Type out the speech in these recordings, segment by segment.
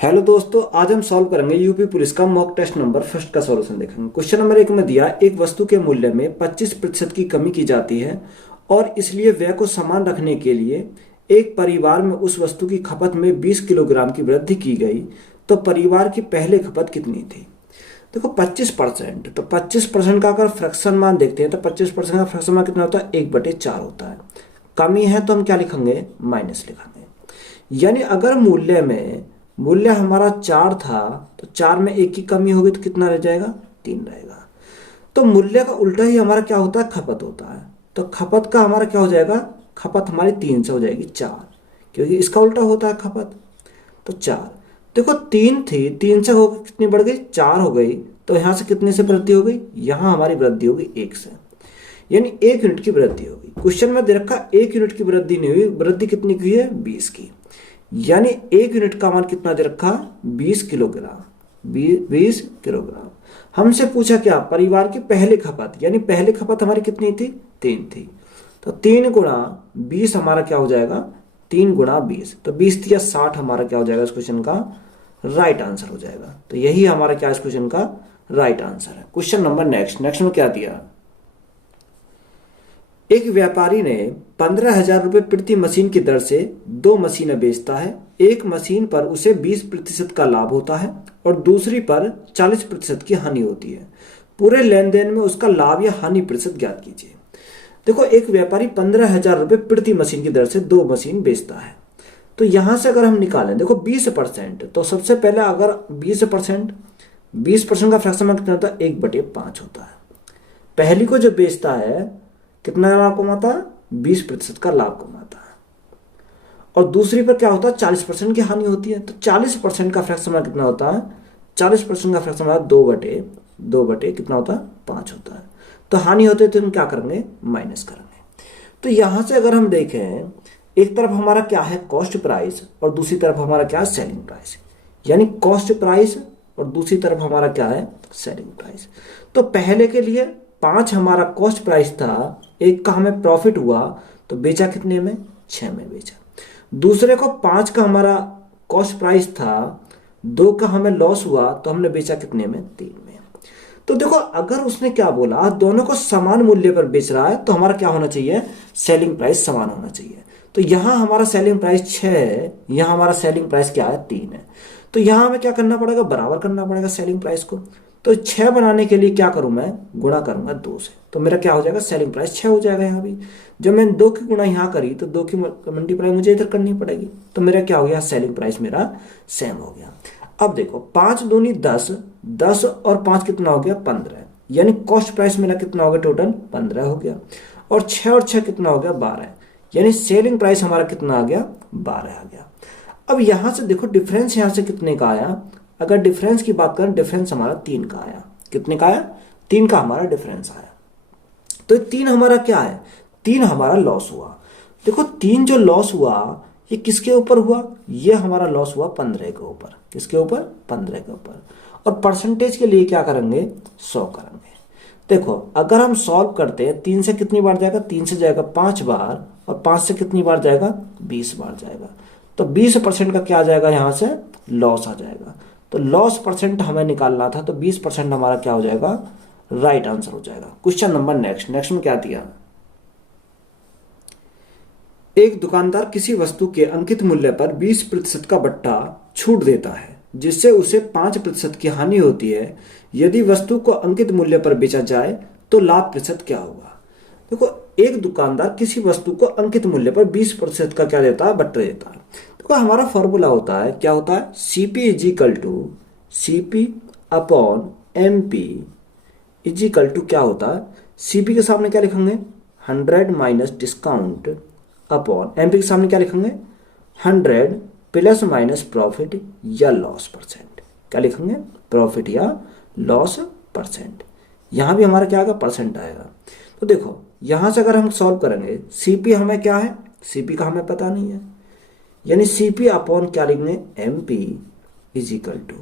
Hello दोस्तों, आज हम सॉल्व करेंगे यूपी पुलिस का मॉक टेस्ट नंबर फर्स्ट का सॉल्यूशन देखेंगे। क्वेश्चन नंबर 1 में दिया एक वस्तु के मूल्य में 25% की कमी की जाती है और इसलिए व्यय को समान रखने के लिए एक परिवार में उस वस्तु की खपत में 20 किलोग्राम की वृद्धि की गई, तो परिवार की पहले खपत कितनी थी। देखो 25%, तो 25% का अगर फ्रैक्शन मान देखते हैं तो 25% का फ्रैक्शन मान कितना होता है, 1/4 होता है। कमी है तो हम क्या लिखेंगे, माइनस लिखेंगे। यानी अगर मूल्य हमारा 4 था तो 4 में 1 की कमी होगी तो कितना रह जाएगा, 3 रहेगा। तो मूल्य का उल्टा ही हमारा क्या होता है, खपत होता है। तो खपत का हमारा क्या हो जाएगा, खपत हमारी 3 से हो जाएगी 4, क्योंकि इसका उल्टा होता है खपत। तो 4, देखो 3 थी, 3 से होकर कितनी बढ़ गई, 4 हो गई। तो यहां से कितने से वृद्धि हो गई, यहां हमारी वृद्धि होगी 1 से, यानी 1 यूनिट की वृद्धि होगी। क्वेश्चन में दे रखा 1 यूनिट की वृद्धि नहीं हुई, वृद्धि कितनी की है, 20 की। यानी 1 यूनिट का मान कितना दे रखा, 20 किलोग्राम। 20 किलोग्राम। हमसे पूछा क्या, परिवार की पहली खपत, यानी पहली खपत हमारी कितनी थी, 3 थी। तो 3 गुणा 20 हमारा क्या हो जाएगा, 3 गुणा 20, तो 20 या 60 हमारा क्या हो जाएगा इस क्वेश्चन का राइट आंसर हो जाएगा। तो यही हमारा क्या इस क्वेश्चन का राइट आंसर है। क्वेश्चन नंबर नेक्स्ट में क्या दिया, एक व्यापारी ने 15,000 रुपये प्रति मशीन की दर से 2 मशीनें बेचता है। एक मशीन पर उसे 20% का लाभ होता है और दूसरी पर 40% की हानि होती है। पूरे लेन देन में उसका लाभ या हानि प्रतिशत ज्ञात कीजिए। देखो एक व्यापारी 15,000 रुपये प्रति मशीन की दर से 2 मशीन बेचता है। तो यहां से अगर हम निकालें, देखो 20%, तो सबसे पहले अगर 20% का फ्रैक्शन कितना होता है, 1/5 होता है। पहली को जो बेचता है कितना लाभ कमाता है, 20% का लाभ कमाता है, और दूसरी पर क्या होता है, 40% की हानि होती है। तो 40% का फ्रैक्शन कितना होता है, 40% का फ्रैक्शन 2/2 कितना होता है, 5 होता है। तो हानि होते तो हम क्या करेंगे, माइनस करेंगे। तो यहां से अगर हम देखें, एक तरफ हमारा क्या है, कॉस्ट प्राइस, और दूसरी तरफ हमारा क्या है, सेलिंग प्राइस। यानी कॉस्ट प्राइस और दूसरी तरफ हमारा क्या है, सेलिंग प्राइस। तो पहले के लिए 5 हमारा कॉस्ट प्राइस था, 1 का हमें प्रॉफिट हुआ तो बेचा कितने में, 6 में बेचा। दूसरे को 5 का हमारा कॉस्ट प्राइस था, 2 का हमें लॉस हुआ तो हमने बेचा कितने में, 3 में। तो देखो अगर उसने क्या बोला, दोनों को समान मूल्य पर बेच रहा है तो हमारा क्या होना चाहिए, सेलिंग प्राइस समान होना चाहिए। तो यहां हमारा सेलिंग प्राइस 6 है, यहां हमारा सेलिंग प्राइस क्या है, 3 है। तो यहां हमें क्या करना पड़ेगा, बराबर करना पड़ेगा सेलिंग प्राइस को। तो 6 बनाने के लिए क्या करूं, मैं गुणा करूंगा 2 से, तो मेरा क्या हो जाएगा, सेलिंग प्राइस 6 हो जाएगा। यहाँ भी जब मैंने 2 की गुणा यहाँ करी तो 2 की मल्टीप्लाई मुझे इधर करनी पड़ेगी, तो मेरा क्या हो गया, सेलिंग प्राइस मेरा सेम हो गया। अब देखो 5 दूनी 10, 10 और 5 कितना हो गया, 15, यानी कॉस्ट प्राइस मेरा कितना हो गया, टोटल 15 हो गया। और 6 और 6 कितना हो गया, 12, यानी सेलिंग प्राइस हमारा कितना आ गया, 12 आ गया। अब यहां से देखो डिफरेंस यहां से कितने का आया, अगर डिफरेंस की बात करें, डिफरेंस हमारा 3 का आया। कितने का आया, 3 का हमारा डिफरेंस आया। तो 3 हमारा क्या है, 3 हमारा लॉस हुआ। देखो 3 जो लॉस हुआ ये किसके ऊपर हुआ, ये हमारा लॉस हुआ 15 के ऊपर। किसके ऊपर, 15 के ऊपर। और परसेंटेज के लिए क्या करेंगे, 100 करेंगे। देखो अगर हम सॉल्व करते हैं, 3 से कितनी बार जाएगा, 3 से जाएगा 5 बार, और 5 से कितनी बार जाएगा, 20 बार जाएगा। तो 20% का क्या आ जाएगा, यहां से लॉस आ जाएगा। तो लॉस परसेंट हमें निकालना था, तो 20% हमारा क्या हो जाएगा, राइट आंसर हो जाएगा। क्वेश्चन नंबर नेक्स्ट में क्या दिया, एक दुकानदार किसी वस्तु के अंकित मूल्य पर 20% का बट्टा छूट देता है, जिससे उसे 5% की हानि होती है। यदि वस्तु को अंकित मूल्य पर बेचा जाए तो लाभ प्रतिशत क्या होगा। देखो एक दुकानदार किसी वस्तु को अंकित मूल्य पर 20% का क्या देता है, बट्टा देता है। देखो हमारा फॉर्मूला होता है, क्या होता है, CP is equal to CP upon MP is equal to क्या होता है, सीपी के सामने क्या लिखेंगे, 100 माइनस डिस्काउंट अपॉन एमपी के सामने क्या लिखेंगे, 100 प्लस माइनस प्रॉफिट या लॉस परसेंट। क्या लिखेंगे, प्रॉफिट या लॉस परसेंट। यहां भी हमारा क्या आएगा, परसेंट आएगा। तो देखो यहां से अगर हम सॉल्व करेंगे, सीपी हमें क्या है, सीपी का हमें पता नहीं है, यानी सीपी अपॉन क्या लिखेंगे, MP is equal to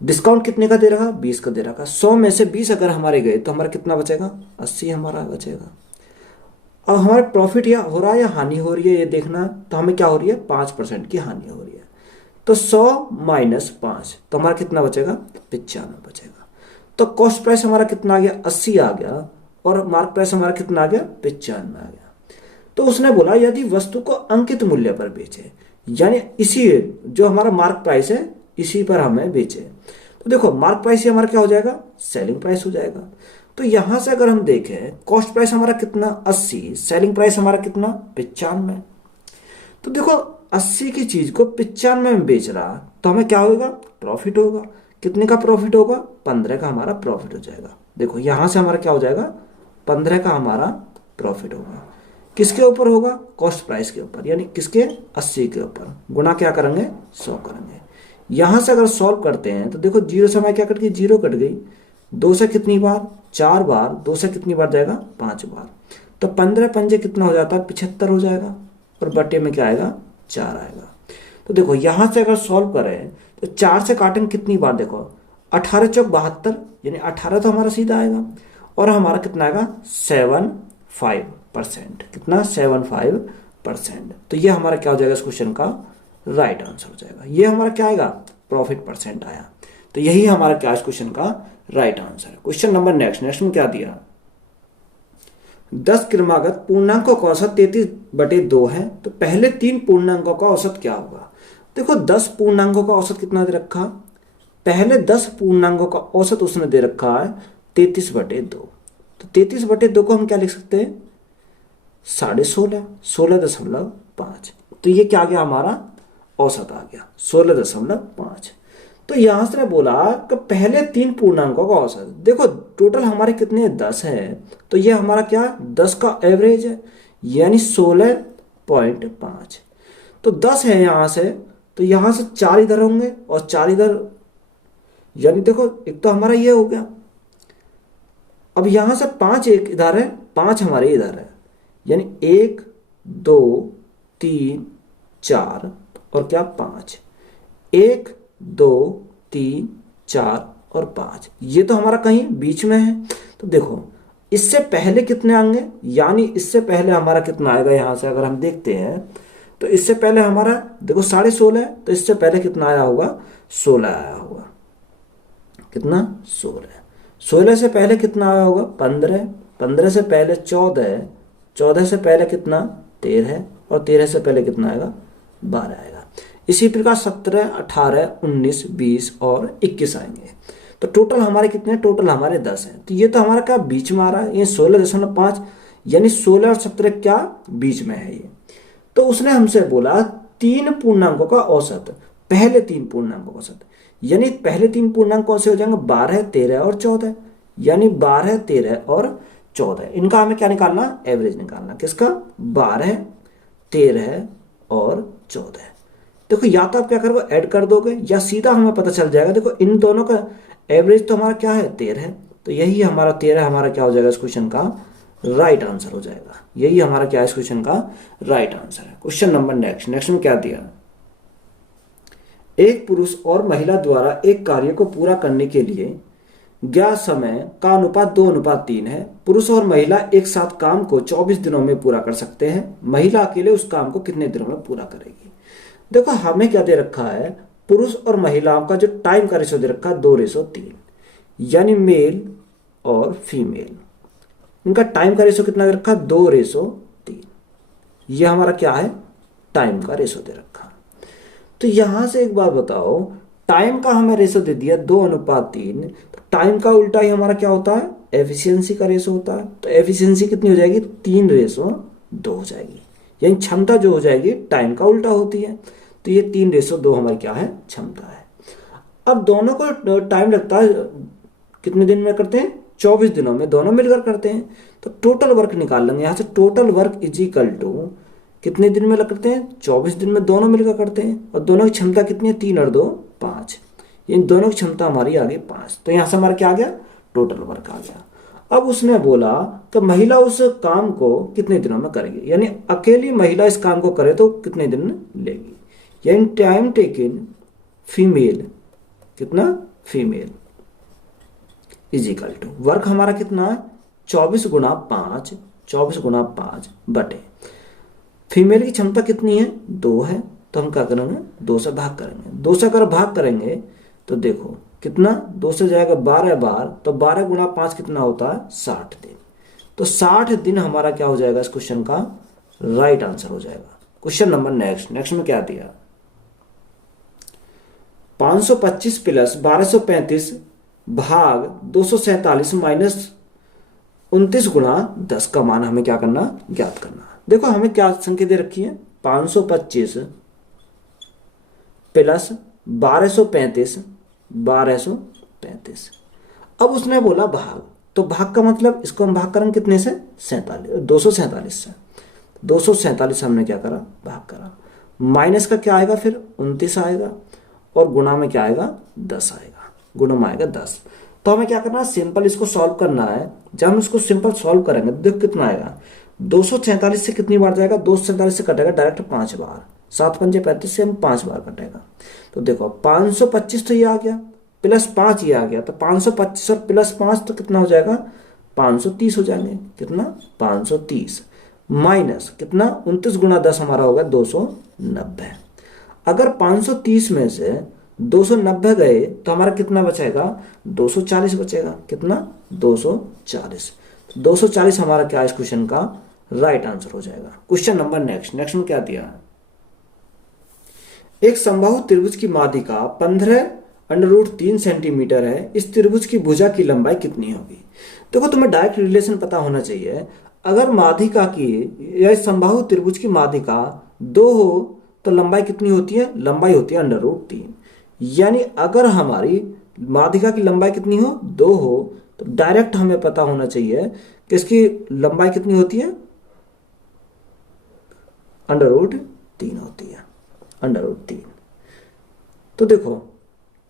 discount कितने का दे रहा, 20 का दे रहा। 100 में से 20 अगर हमारे गए तो हमारा कितना बचेगा, 80 हमारा बचेगा। अब हमारे प्रॉफिट या हो रहा है या हानि हो रही है ये देखना, तो हमें क्या हो रही है, 5% की हानि हो रही है। तो 100 माइनस 5 तो हमारा कितना बचेगा, 95 बचेगा। तो कॉस्ट प्राइस हमारा कितना आ गया, 80 आ गया, और मार्क प्राइस हमारा कितना आ गया, 95 आ गया। तो उसने बोला यदि वस्तु को अंकित मूल्य पर बेचे, यानी इसी जो हमारा मार्क प्राइस है इसी पर हमें बेचे, तो देखो मार्क प्राइस ही हमारा क्या हो जाएगा, सेलिंग प्राइस हो जाएगा। तो यहां से अगर हम देखें कॉस्ट प्राइस हमारा कितना 80, सेलिंग प्राइस हमारा कितना 95। तो देखो 80 की चीज को 95 में बेच रहा तो हमें क्या होगा, प्रॉफिट होगा। कितने का प्रॉफिट होगा, 15 का हमारा प्रॉफिट हो जाएगा। देखो यहां से हमारा क्या हो जाएगा, 15 का हमारा प्रॉफिट होगा। किसके ऊपर होगा, कॉस्ट प्राइस के ऊपर, यानी किसके, 80 के ऊपर। गुना क्या करेंगे, 100 करेंगे। यहां से अगर सॉल्व करते हैं तो देखो जीरो से हमारी क्या कट गई, जीरो कट गई। 2 से कितनी बार, 4 बार, 2 से कितनी बार जाएगा, 5 बार। तो 15 पंजे कितना हो जाता है, 75 हो जाएगा, और बटे में क्या आएगा, 4 आएगा। तो देखो यहां से अगर सॉल्व करें तो 4 से काटेंगे कितनी बार, देखो 18 चौक 72, यानी 18 तो हमारा सीधा आएगा, और हमारा कितना आएगा 75%। कितना, 75%। तो ये हमारा क्या हो जाएगा इस क्वेश्चन का राइट आंसर हो जाएगा। ये हमारा क्या आएगा, प्रॉफिट परसेंट आया। तो यही हमारा क्या इस क्वेश्चन का राइट आंसर है। क्वेश्चन नंबर नेक्स्ट में क्या दिया, 10 क्रमागत पूर्णांकों का औसत 33/2 है, तो पहले 3 पूर्णांकों का औसत क्या होगा। देखो 10 पूर्णांकों का औसत कितना दे रखा, पहले 10 पूर्णांकों का औसत उसने दे रखा है 33/2। तो 33/2 को हम क्या लिख सकते हैं, 16.5, 16.5। तो ये क्या आ गया, हमारा औसत आ गया 16.5। तो यहां से बोला कि पहले 3 पूर्णांकों का औसत, देखो टोटल हमारे कितने 10 है, तो ये हमारा क्या 10 का एवरेज है, यानी 16.5। तो 10 है यहां से, तो यहां से 4 इधर होंगे और 4 इधर, यानी देखो एक तो हमारा ये हो गया। अब यहां से 5 एक इधर है, 5 हमारे इधर है, यानी 1 2 3 4 और क्या 5, 1 2 3 4 और 5, ये तो हमारा कहीं बीच में है। तो देखो इससे पहले कितने आएंगे, यानी इससे पहले हमारा कितना आएगा, यहां से अगर हम देखते हैं तो इससे पहले हमारा देखो 16.5, तो इससे पहले कितना आया होगा, 16 आया होगा। कितना, 16। 16 से पहले कितना आया होगा, 15। 15 से पहले 14, 14 से पहले कितना 13, और 13 से पहले कितना आएगा, 12 आएगा। इसी प्रकार 17 18 19 20 और 21 आएंगे। तो टोटल हमारे कितने, टोटल हमारे 10 हैं। तो ये तो हमारा क्या बीच में आ रहा है, ये 16.5, यानी 16 और 17 क्या बीच में है ये। तो उसने हमसे बोला 3 पूर्णांकों का औसत, पहले 3 पूर्णांकों का औसत, यानी पहले 3 पूर्णांक कौन से हो जाएंगे, 12 13 और 14, यानी 12 13 और 14। इनका हमें क्या निकालना, एवरेज निकालना। किसका, 12 13 और 14। देखो या तो आप क्या करोगे, ऐड कर दोगे, या सीधा हमें पता चल जाएगा। देखो इन दोनों का एवरेज तो हमारा क्या है, 13 है, तो यही हमारा 13 हमारा क्या हो जाएगा इस क्वेश्चन का राइट आंसर हो जाएगा। यही हमारा क्या है इस क्वेश्चन का राइट आंसर है। क्वेश्चन नंबर नेक्स्ट में क्या दिया, एक पुरुष और महिला द्वारा एक कार्य को पूरा करने के लिए ज्ञात समय का अनुपात 2:3 है। पुरुष और महिला एक साथ काम को 24 दिनों में पूरा कर सकते हैं। महिला अकेले उस काम को कितने दिनों में पूरा करेगी। देखो हमें क्या दे रखा है, पुरुष और महिलाओं का जो टाइम का रेशो दे रखा है 2:3, यानी मेल और फीमेल, इनका टाइम का रेशो कितना दे रखा है, 2:3। ये हमारा क्या है, टाइम का रेशो दे रखा। तो यहां से एक बात बताओ, टाइम का हमें रेशो दे दिया 2:3, तो टाइम का उल्टा ही हमारा क्या होता है, एफिशिएंसी का रेशो होता है। तो एफिशिएंसी कितनी हो जाएगी, 3:2 हो जाएगी, यानी क्षमता जो हो जाएगी टाइम का उल्टा होती है। तो ये 3:2 हमारी क्या है, क्षमता है। अब दोनों को टाइम लगता है कितने दिन में करते हैं, 24 दिनों में, दोनों मिलकर करते हैं। तो टोटल वर्क निकाल लेंगे यहाँ से, total work is equal to कितने दिन में करते हैं, 24 दिन में दोनों मिलकर करते हैं। और दोनों की क्षमता कितनी है, 3 और 2 5, इन दोनों की क्षमता हमारी आ गई 5। तो यहाँ से हमारा क्या आ गया, टोटल वर्क आ गया। अब उसने बोला कि महिला उस काम को कितने दिनों में करेगी, यानी अकेली महिला इस काम को करे तो कितने दिन लेगी, यानी टाइम टेकन फीमेल, कितना, female is equal to work हमारा कितना है, 24 गुणा 5 बटे फीमेल की क्षमता कितनी है, 2 है, तो हम क्या करेंगे, 2 से भाग करेंगे। 2 से अगर भाग करेंगे तो देखो कितना, 2 से जाएगा 12 बार, तो 12 गुणा 5 कितना होता है, 60 दिन। तो 60 दिन हमारा क्या हो जाएगा इस क्वेश्चन का राइट आंसर हो जाएगा। क्वेश्चन नंबर नेक्स्ट में क्या दिया, 525 प्लस 1235 भाग 247 माइनस 29 गुणा 10 का मान हमें क्या करना, ज्ञात करना। देखो हमें क्या संख्या दे रखी है, 525 प्लस 1235। अब उसने बोला भाग, तो भाग का मतलब इसको हम भाग करेंगे कितने से, 247 से। 247 हमने क्या करा, भाग करा। माइनस का क्या आएगा फिर, 29 आएगा, और गुणा में क्या आएगा, 10 आएगा। गुणा में आएगा 10। तो हमें क्या करना है, सिंपल इसको सॉल्व करना है। जब हम इसको सिंपल सॉल्व करेंगे तो देखो कितना आएगा, 247 से कितनी बार जाएगा, 247 से कटेगा डायरेक्ट 5 बार, 7 पंजे 35 से हम 5 बार कटेगा। तो देखो 525 तो ये आ गया, प्लस 5 ये आ गया, तो 525 और प्लस 5 तो कितना हो जाएगा, 530 हो जाएंगे। कितना, 530 माइनस कितना, 29 गुणा 10 हमारा होगा 290। अगर 530 में से 290 गए तो हमारा कितना बचेगा, 240 बचेगा। कितना, 240। 240 हमारा क्या इस क्वेश्चन का राइट आंसर हो जाएगा। क्वेश्चन नंबर नेक्स्ट में क्या दिया है, एक समबाहु त्रिभुज की माध्यिका 15√3 सेंटीमीटर है। इस त्रिभुज की भुजा की लंबाई कितनी होगी। देखो तुम्हें डायरेक्ट रिलेशन पता होना चाहिए। अगर माध्यिका की या समबाहु त्रिभुज की माध्यिका 2 हो तो लंबाई कितनी होती है, लंबाई होती है √3। यानी अगर हमारी माध्यिका की लंबाई कितनी हो, 2 हो, तो डायरेक्ट हमें पता होना चाहिए कि इसकी लंबाई कितनी होती है, √3 होती है, √3। तो देखो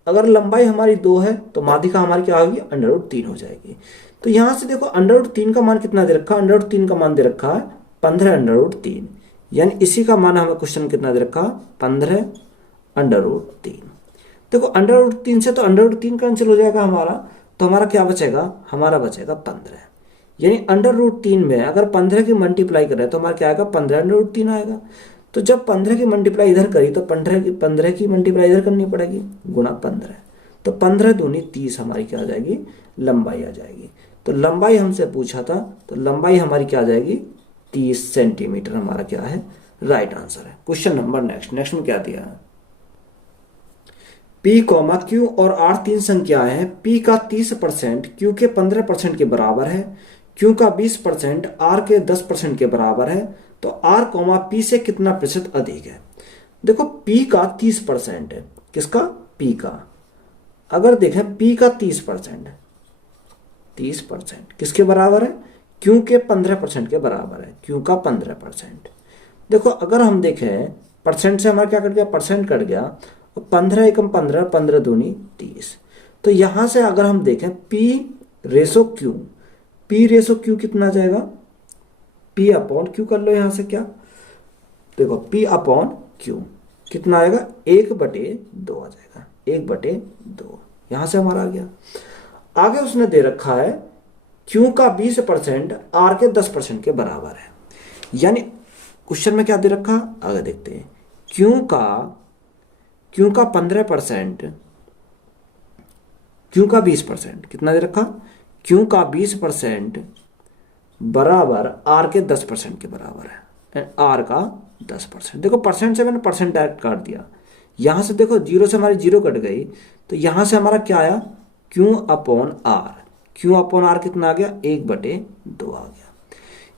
अगर लंबाई हमारी 2 है तो माध्यिका हमारी क्या होगी, √3 हो जाएगी। तो यहां से देखो √3 का मान कितना दे रखा है, √3 का मान दे रखा है 15√3। यानी इसी का मान हमें क्वेश्चन कितना दे रखा, 15√3। देखो √3 से तो √3 कैंसिल हो जाएगा हमारा, तो हमारा क्या बचेगा, हमारा बचेगा 15। यानी √3 में अगर 15 की मल्टीप्लाई करें तो हमारा क्या आएगा, 15√3 आएगा। तो जब 15 की मल्टीप्लाई इधर करी तो 15 की मल्टीप्लाई इधर करनी पड़ेगी, गुणा 15। तो 15 दूनी 30 हमारी क्या आ जाएगी, लंबाई आ जाएगी। तो लंबाई हमसे पूछा था, तो लंबाई हमारी क्या आ जाएगी, 30 सेंटीमीटर हमारा क्या है, राइट आंसर है। क्वेश्चन नंबर नेक्स्ट में क्या दिया है, P, Q और R 3 संख्याएं हैं। P का 30% Q के 15% के बराबर है, Q का 20% R के 10% के बराबर है। तो R, P से कितना प्रतिशत अधिक है। देखो P का 30% है, किसका, P का। अगर देखें P का 30% किसके बराबर है, Q के 15% के बराबर है, Q का 15%। देखो अगर हम देखें परसेंट से हमारा क्या कट गया, परसेंट कट गया, 15 एकम 15, 15 दूनी 30। तो यहां से अगर हम देखें P ratio Q, P ratio Q कितना आ जाएगा, P अपॉन Q कर लो यहां से क्या, देखो P अपॉन Q कितना आएगा, 1/2 आ जाएगा, 1/2 यहां से हमारा आ गया। आगे उसने दे रखा है Q का 20% R के 10% के बराबर है। यानी क्वेश्चन में क्या दे रखा, आगे देखते हैं, Q का 15%, Q का 20% कितना दे रखा, Q का 20% बराबर R के 10% के बराबर है, R का 10%। देखो परसेंट से मैंने परसेंट डायरेक्ट काट दिया, यहां से देखो 0 से हमारी 0 कट गई, तो यहां से हमारा क्या आया, Q अपॉन R कितना आ गया, 1/2 आ गया।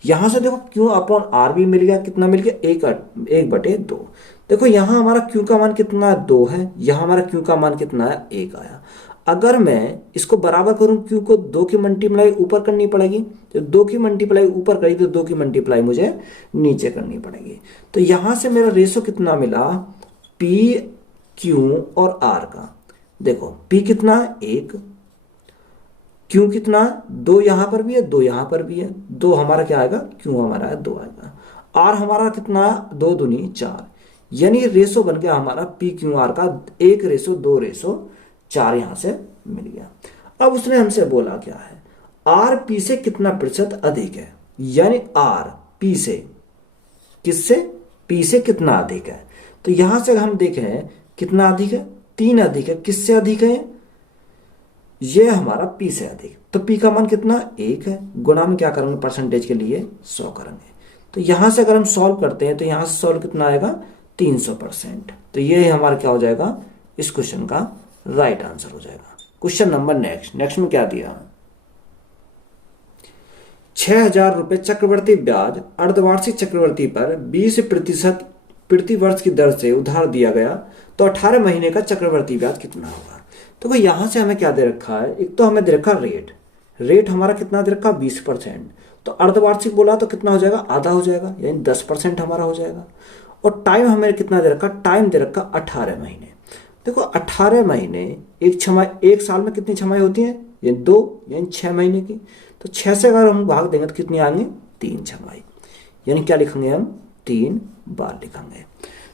यहां से देखो Q अपॉन R भी मिल गया, कितना मिल गया, 1/2। देखो यहां हमारा Q का मान कितना 2 है, यहां हमारा Q का मान कितना है, 1 आया। अगर मैं इसको बराबर करूं, Q को 2 की मल्टीप्लाई ऊपर करनी पड़ेगी, तो 2 की मल्टीप्लाई ऊपर करी तो 2 की मल्टीप्लाई मुझे नीचे करनी पड़ेगी। तो यहां से मेरा रेशो कितना मिला, P, Q और R का। देखो P कितना, 1, Q कितना, 2 यहां पर भी है, 2 यहां पर भी है, 2 हमारा क्या आएगा, Q हमारा है 2 आएगा। R हमारा कितना, 2 दूनी 4। यानी रेशो बन गया हमारा PQR का 1:2:4 यहां से मिल गया। अब उसने हमसे बोला क्या है, R P से कितना प्रतिशत अधिक है। यानी R P से, किससे, P से कितना अधिक है। तो यहां से हम देखें कितना अधिक है, 3 अधिक है। किससे अधिक है? ये हमारा पी से अधिक। तो पी का मान कितना, 1 है। गुणा में क्या करेंगे, परसेंटेज के लिए 100 करेंगे। तो यहां से अगर हम सॉल्व करते हैं तो यहां से सॉल्व कितना आएगा, 300%। तो ये हमारा क्या हो जाएगा, इस क्वेश्चन का राइट आंसर हो जाएगा। क्वेश्चन नंबर नेक्स्ट में क्या दिया, 6,000 रुपए चक्रवर्ती ब्याज अर्धवार्षिक चक्रवर्ती पर 20% प्रति वर्ष की दर से उधार दिया गया, तो 18 महीने का चक्रवर्ती ब्याज कितना होगा। तो भाई यहां से हमें क्या दे रखा है, एक तो हमें दे रखा रेट हमारा कितना दे रखा, 20%। तो अर्धवार्षिक बोला तो कितना हो जाएगा, आधा हो जाएगा, यानी 10% हमारा हो जाएगा। और टाइम हमें कितना दे रखा, टाइम दे रखा 18 महीने। देखो 18 महीने, एक साल में कितनी छमाई होती है, ये 2, यानी 6 महीने की। तो 6 से अगर हम भाग देंगे तो कितनी आएंगे, 3 छमाई, यानी क्या लिखेंगे हम, 3 बार लिखेंगे।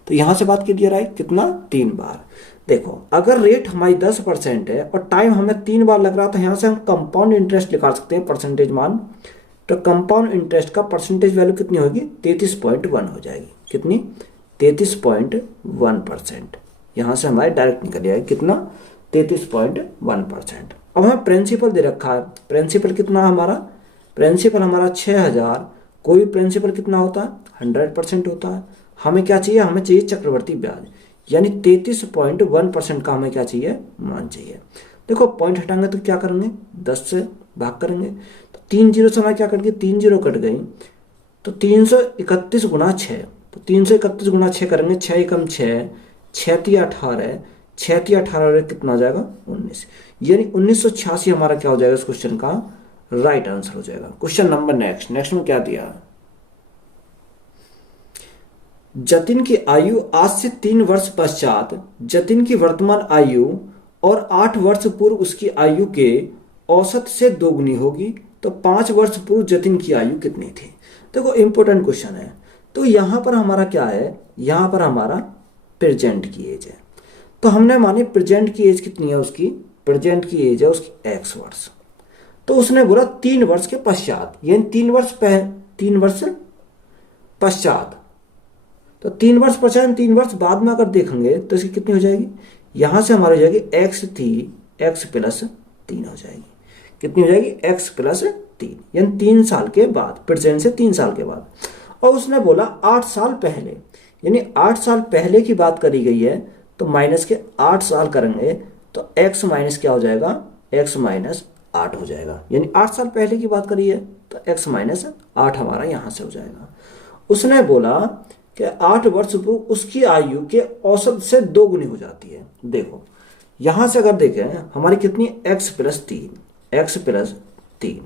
तो यहां से बात क्लियर आई, कितना, 3 बार। देखो अगर रेट हमारी 10% है और टाइम हमें 3 बार लग रहा, तो यहां से हम कंपाउंड इंटरेस्ट निकाल सकते हैं, परसेंटेज मान। तो कंपाउंड इंटरेस्ट का परसेंटेज वैल्यू कितनी होगी, 33.1 हो जाएगी। कितनी, 33.1%। यहां से हमारे डायरेक्ट निकल जाएगा कितना, 33.1%। अब हमें प्रिंसिपल दे रखा है, प्रिंसिपल कितना हमारा, प्रिंसिपल हमारा 6,000। कोई प्रिंसिपल कितना होता है, 100% होता है। हमें क्या चाहिए, हमें चाहिए चक्रवर्ती ब्याज, यानी 33.1% का हमें क्या चाहिए, मान चाहिए। देखो पॉइंट हटाएंगे तो क्या करेंगे, 10 से भाग करेंगे। तो 3 जीरो से हमारा क्या कट गई, 3 जीरो कट गई। तो 331 गुना 6, तो 331 गुना 6 करेंगे, 6 एकम 6, 6 18, 6 18 कितना हो जाएगा, 19, यानी 1986 हमारा क्या हो जाएगा इस क्वेश्चन का राइट आंसर हो जाएगा। क्वेश्चन नंबर नेक्स्ट में क्या दिया, जतिन की आयु आज से 3 वर्ष पश्चात जतिन की वर्तमान आयु और 8 वर्ष पूर्व उसकी आयु के औसत से दोगुनी होगी, तो 5 वर्ष पूर्व जतिन की आयु कितनी थी। देखो इंपॉर्टेंट क्वेश्चन है। तो यहां पर हमारा क्या है, यहां पर हमारा प्रेजेंट की एज है। तो हमने मानी प्रेजेंट की एज कितनी है उसकी, प्रेजेंट की एज है उसकी x वर्ष। तो उसने बोला 3 वर्ष के पश्चात, यानी 3 वर्ष पश्चात। तो 3 वर्ष पश्चात, 3 वर्ष बाद में अगर देखेंगे तो इसकी कितनी हो जाएगी, यहां से हमारी हो जाएगी x थी, x प्लस 3 हो जाएगी। कितनी हो जाएगी, x प्लस 3, यानी 3 साल के बाद, प्रेजेंट से 3 साल के बाद। और उसने बोला 8 साल पहले, यानी 8 साल पहले की बात करी गई है। तो माइनस के 8 साल करेंगे तो x माइनस क्या हो जाएगा, x माइनस 8 हो जाएगा, यानी 8 साल पहले की बात करी है तो x माइनस 8 हमारा यहां से हो जाएगा। उसने बोला कि 8 वर्ष पूर्व उसकी आयु के औसत से 2 गुनी हो जाती है। देखो यहां से अगर देखें हमारी कितनी, x प्लस 3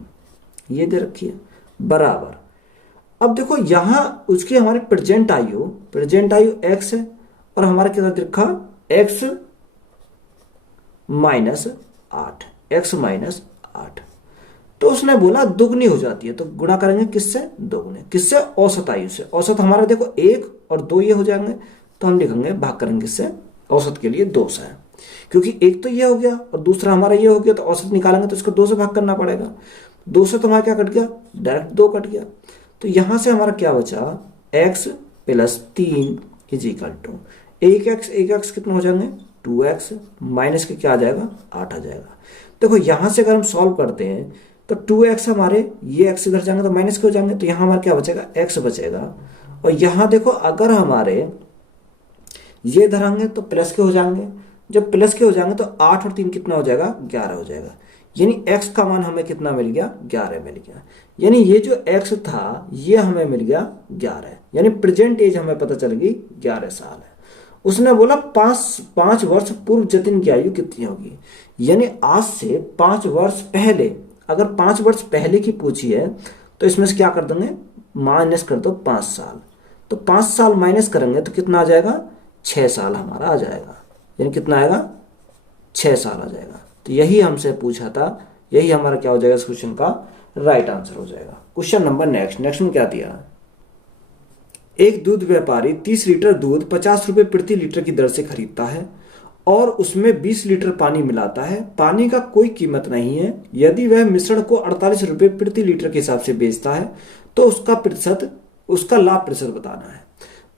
ये दे रखी है, बराबर। अब देखो यहां उसकी हमारी प्रेजेंट आयु x है और हमारा कितना दे रखा, x माइनस 8। तो उसने बोला दुगनी हो जाती है, तो गुणा करेंगे किससे, दोगुने, किससे, औसत आयु से। औसत हमारा देखो 1 और 2 ये हो जाएंगे, तो हम लिखेंगे भाग करेंगे किससे, औसत के लिए 2 से, क्योंकि एक तो ये हो गया और दूसरा हमारा ये हो गया। तो औसत निकालेंगे तो इसको 2 से भाग करना पड़ेगा। 2 से तो हमारा क्या कट गया, डायरेक्ट 2 कट गया। तो यहां से हमारा क्या बचा, x plus 3 is equal to 1x कितना हो जाएंगे, 2x माइनस के क्या आ जाएगा, 8 आ जाएगा। देखो यहां से अगर हम सॉल्व करते हैं तो 2x हमारे, ये x इधर जाएंगे तो माइनस के हो जाएंगे, तो यहां हमारा क्या बचेगा, x बचेगा। और यहां देखो अगर हमारे ये इधर आएंगे तो प्लस के हो जाएंगे। जब प्लस के हो जाएंगे तो 8 और 3 कितना हो जाएगा, 11 हो जाएगा। यानी x का मान हमें कितना मिल गया, 11 मिल गया। यानी ये जो x था ये हमें मिल गया 11, यानी प्रेजेंट एज हमें पता चल गई 11 साल है। उसने बोला 5 वर्ष पूर्व जतिन की आयु कितनी होगी, यानी आज से 5 वर्ष पहले, अगर 5 वर्ष पहले की पूछी है तो इसमें से क्या कर देंगे, माइनस कर दो 5 साल। तो 5 साल माइनस करेंगे तो कितना आ जाएगा, 6 साल हमारा आ जाएगा, यानी कितना आएगा, 6 साल आ जाएगा। तो यही हमसे पूछा था, यही हमारा क्या हो जाएगा इस क्वेश्चन का राइट आंसर हो जाएगा। क्वेश्चन नंबर नेक्स्ट में क्या दिया, एक दूध व्यापारी 30 लीटर दूध 50 रुपए प्रति लीटर की दर से खरीदता है और उसमें 20 लीटर पानी मिलाता है। पानी का कोई कीमत नहीं है। यदि वह मिश्रण को 48 रुपए प्रति लीटर के हिसाब से बेचता है तो उसका लाभ प्रतिशत बताना है।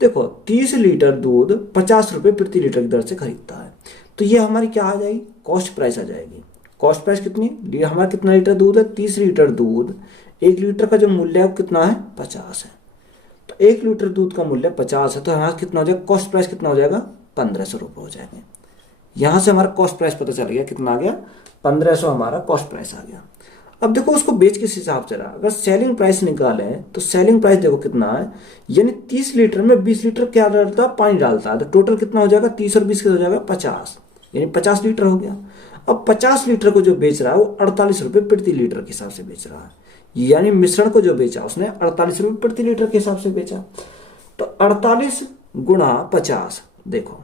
देखो 30 लीटर दूध 50 रुपये प्रति लीटर की दर से खरीदता है, तो ये हमारी क्या आ जाएगी, कॉस्ट प्राइस आ जाएगी। कॉस्ट प्राइस कितनी, हमारा कितना लीटर दूध है, 30 लीटर दूध, 1 लीटर का जो मूल्य है वो कितना है, 50 है। तो 1 लीटर दूध का मूल्य 50 है, तो हमारा कितना हो जाएगा, कॉस्ट प्राइस कितना हो जाएगा, 1500 रुपये हो जाएंगे। यहाँ से हमारा कॉस्ट प्राइस पता चल गया, कितना आ गया, 1500 हमारा कॉस्ट प्राइस आ गया। अब देखो उसको बेच किस हिसाब से रहा, अगर सेलिंग प्राइस निकालें तो सेलिंग प्राइस देखो कितना है, यानी 30 लीटर में 20 लीटर क्या डालता है, पानी डालता है, तो टोटल कितना हो जाएगा, 30 और 20 का हो जाएगा 50, यानी 50 लीटर हो गया। अब 50 लीटर को जो बेच रहा है वो 48 रुपये प्रति लीटर के हिसाब से बेच रहा है, यानी मिश्रण को जो बेचा उसने 48 रुपये प्रति लीटर के हिसाब से बेचा। तो 48 गुणा 50, देखो